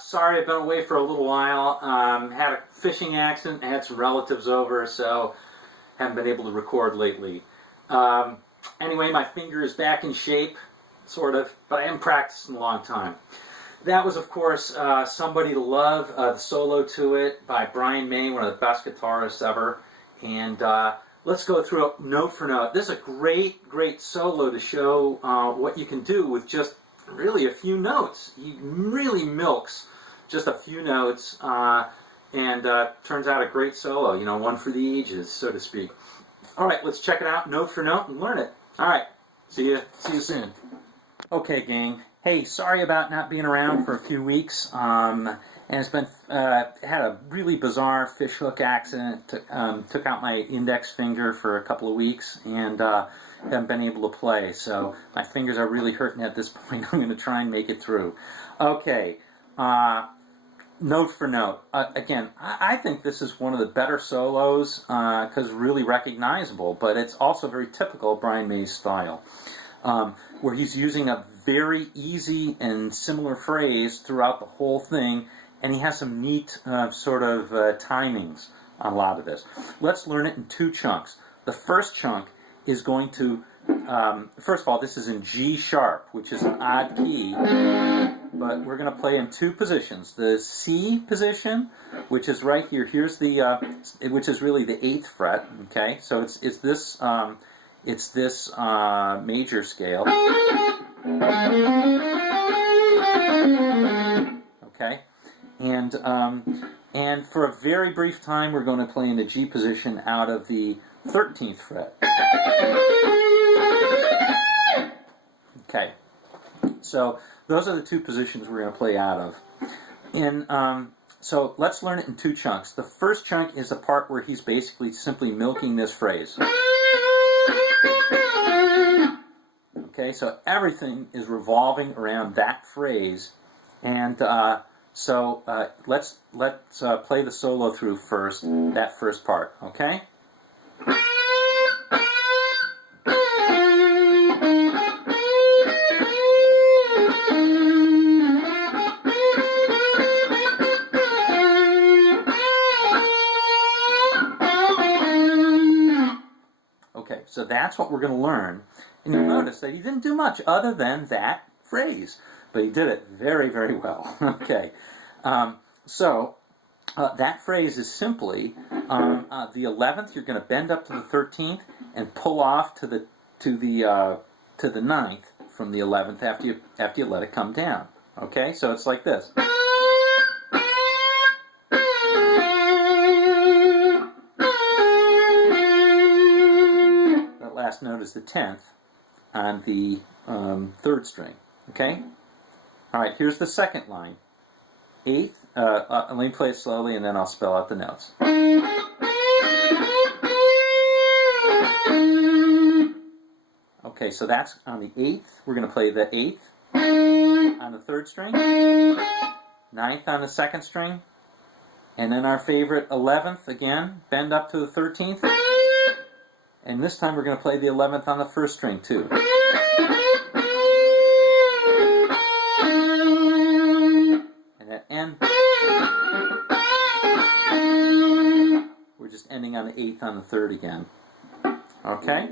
Sorry, I've been away for a little while. Had a fishing accident, had some relatives over, so haven't been able to record lately. Anyway, my finger is back in shape, sort of, but I haven't practiced in a long time. That was, of course, Somebody to Love, the solo to it by Brian May, one of the best guitarists ever. And let's go through it note for note. This is a great, great solo to show what you can do with just really a few notes. He really milks just a few notes and turns out a great solo, you know, one for the ages, so to speak. All right, let's check it out note for note and learn it. All right, see you soon. Okay, gang. Hey, sorry about not being around for a few weeks. And it's been had a really bizarre fishhook accident. Took out my index finger for a couple of weeks and haven't been able to play. So my fingers are really hurting at this point. I'm going to try and make it through. Okay, note for note. Again, I think this is one of the better solos because really recognizable, but it's also very typical of Brian May's style, where he's using a very easy and similar phrase throughout the whole thing, and he has some neat sort of timings on a lot of this. Let's learn it in two chunks. The first chunk is going to, first of all, this is in G sharp, which is an odd key, but we're going to play in two positions. The C position, which is right here, here's the, which is really the 8th fret, okay? So it's this major scale. Okay, and for a very brief time we're going to play in the G position out of the 13th fret. Okay, so those are the two positions we're going to play out of. So let's learn it in two chunks. The first chunk is the part where he's basically simply milking this phrase. Okay, so everything is revolving around that phrase, and so let's play the solo through first, that first part, okay? Okay, so that's what we're going to learn. And you'll notice that he didn't do much other than that phrase, but he did it very, very well. Okay, so that phrase is simply the 11th. You're going to bend up to the 13th and pull off to the 9th from the 11th after you let it come down. Okay, so it's like this. That last note is the 10th. On the 3rd string, okay? All right, here's the second line. 8th, let me play it slowly and then I'll spell out the notes. Okay, so that's on the 8th. We're going to play the 8th on the 3rd string, 9th on the 2nd string, and then our favorite 11th again, bend up to the 13th. And this time we're going to play the 11th on the 1st string too. And at end, we're just ending on the 8th on the 3rd again. Okay?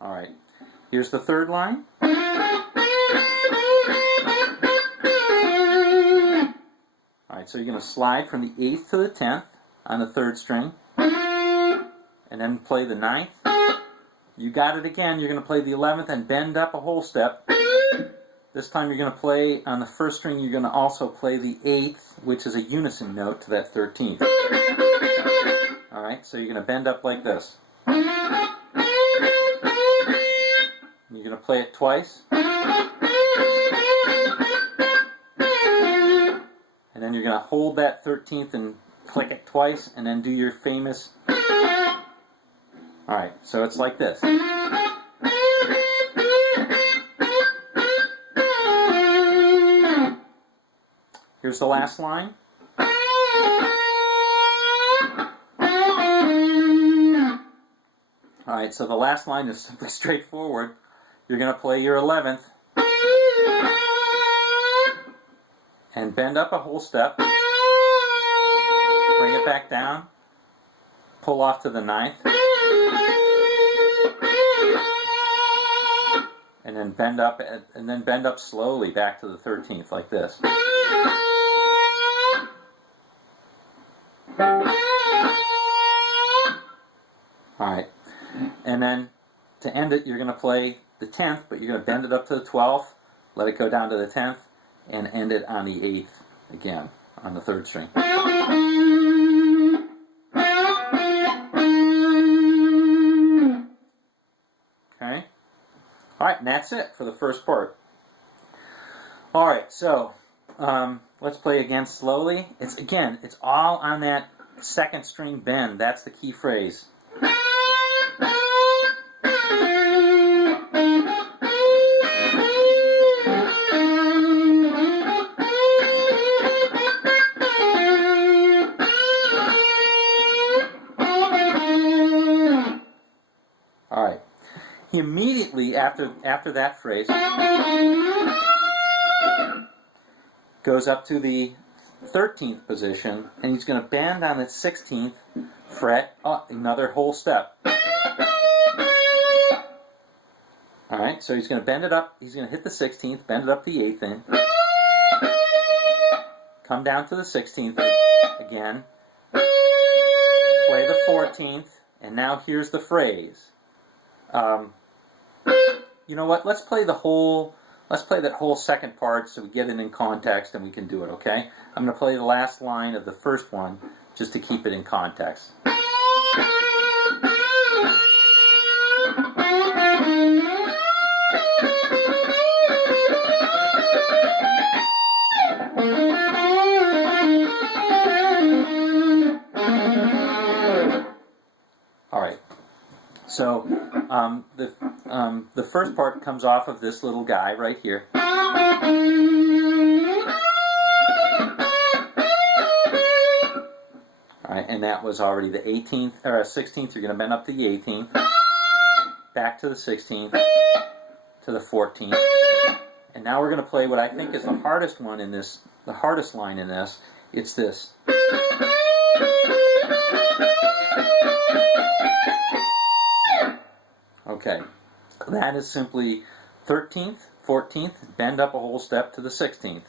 Alright, here's the 3rd line. Alright, so you're going to slide from the 8th to the 10th on the 3rd string, and then play the 9th. You got it again, you're going to play the 11th and bend up a whole step. This time you're going to play on the 1st string, you're going to also play the 8th, which is a unison note to that 13th. Alright, so you're going to bend up like this. You're You're going to play it twice. And then you're going to hold that 13th and click it twice, and then do your famous... Alright, so it's like this. Here's the last line. Alright, so the last line is simply straightforward. You're going to play your 11th and bend up a whole step, bring it back down, pull off to the 9th, and then bend up slowly back to the 13th like this. Alright, and then to end it, you're going to play the 10th, but you're going to bend it up to the 12th, let it go down to the 10th, and end it on the 8th again, on the 3rd string. Okay? Alright, and that's it for the first part. Alright, so let's play again slowly. It's all on that 2nd string bend. That's the key phrase. Alright. Immediately after that phrase goes up to the 13th position, and he's going to bend on the 16th fret, another whole step. Alright, so he's going to bend it up, he's going to hit the 16th, bend it up the 8th in, come down to the 16th again, play the 14th, and now here's the phrase. You know what? Let's play that whole 2nd part so we get it in context and we can do it, okay? I'm going to play the last line of the first one just to keep it in context. Alright. So, the first part comes off of this little guy right here. Alright, and that was already the 18th, or 16th. You're going to bend up the 18th, back to the 16th, to the 14th. And now we're going to play what I think is the hardest one in this, the hardest line in this. It's this. Okay, that is simply 13th, 14th, bend up a whole step to the 16th.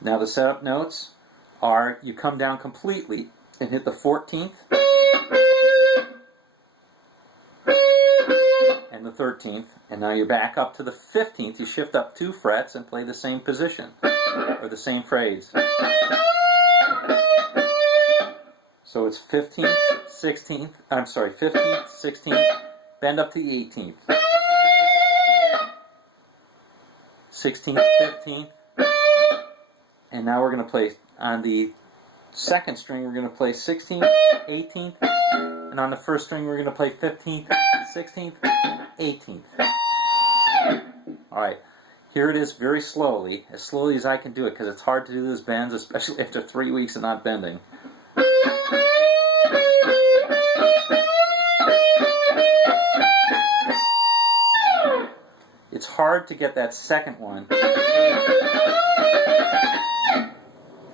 Now the setup notes are, you come down completely and hit the 14th and the 13th, and now you're back up to the 15th. You shift up 2 frets and play the same position, or the same phrase. So it's 15th, 16th, 15th, 16th, bend up to the 18th. 16th, 15th, and now we're going to play on the 2nd string, we're going to play 16th, 18th, and on the 1st string we're going to play 15th, 16th, 18th. Alright, here it is very slowly as I can do it, because it's hard to do those bends, especially after 3 weeks of not bending. It's hard to get that second one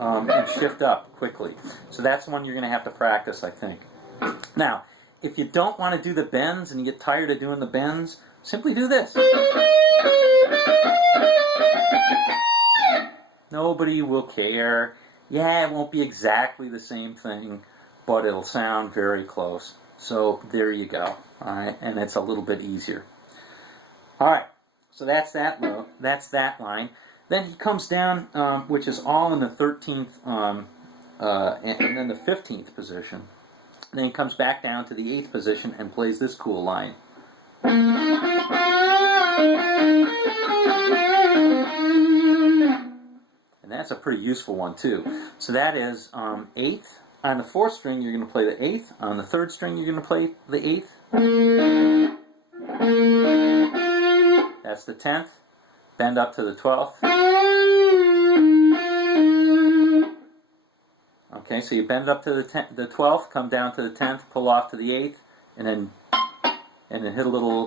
and shift up quickly. So that's one you're going to have to practice, I think. Now, if you don't want to do the bends and you get tired of doing the bends, simply do this. Nobody will care. Yeah, it won't be exactly the same thing, but it'll sound very close. So there you go. All right, and it's a little bit easier. All right. So that's that line. Then he comes down, which is all in the 13th and then the 15th position. And then he comes back down to the 8th position and plays this cool line. And that's a pretty useful one too. So that is eighth. On the fourth string, you're going to play the eighth. On the third string, you're going to play the eighth. That's the 10th. Bend up to the 12th. Okay, so you bend up to the 12th, come down to the 10th, pull off to the 8th, and then hit a little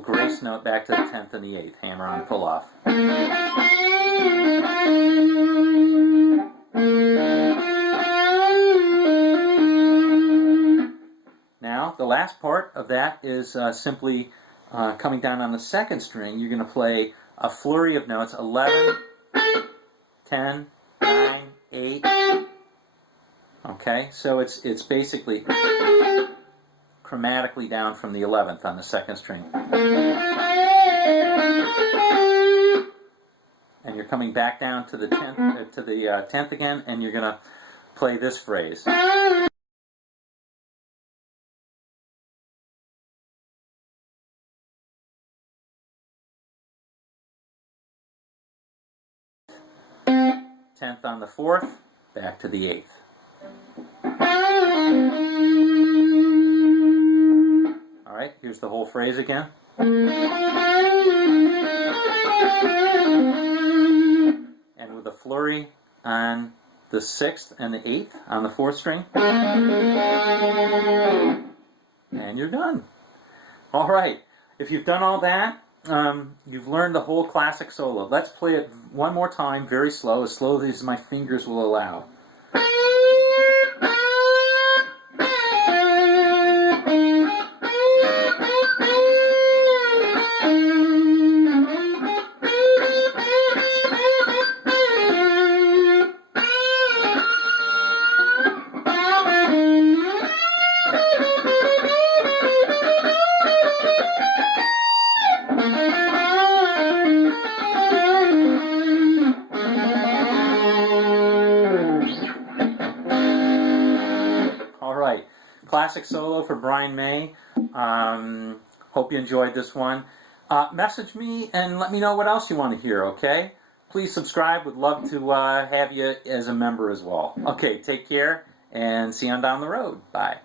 grace note back to the 10th and the 8th. Hammer on, pull off. Now, the last part of that is simply coming down on the second string. You're going to play a flurry of notes: 11, 10, 9, 8. Okay, so it's basically chromatically down from the 11th on the second string. And you're coming back down to the 10th again, and you're going to play this phrase. Tenth on the 4th, back to the 8th. All right, here's the whole phrase again. And with a flurry on the 6th and the 8th on the 4th string. And you're done. All right, if you've done all that, you've learned the whole classic solo. Let's play it one more time, very slow, as slowly as my fingers will allow. Classic solo for Brian May. Hope you enjoyed this one. Message me and let me know what else you want to hear, okay? Please subscribe. Would love to have you as a member as well. Okay, take care and see you on down the road. Bye.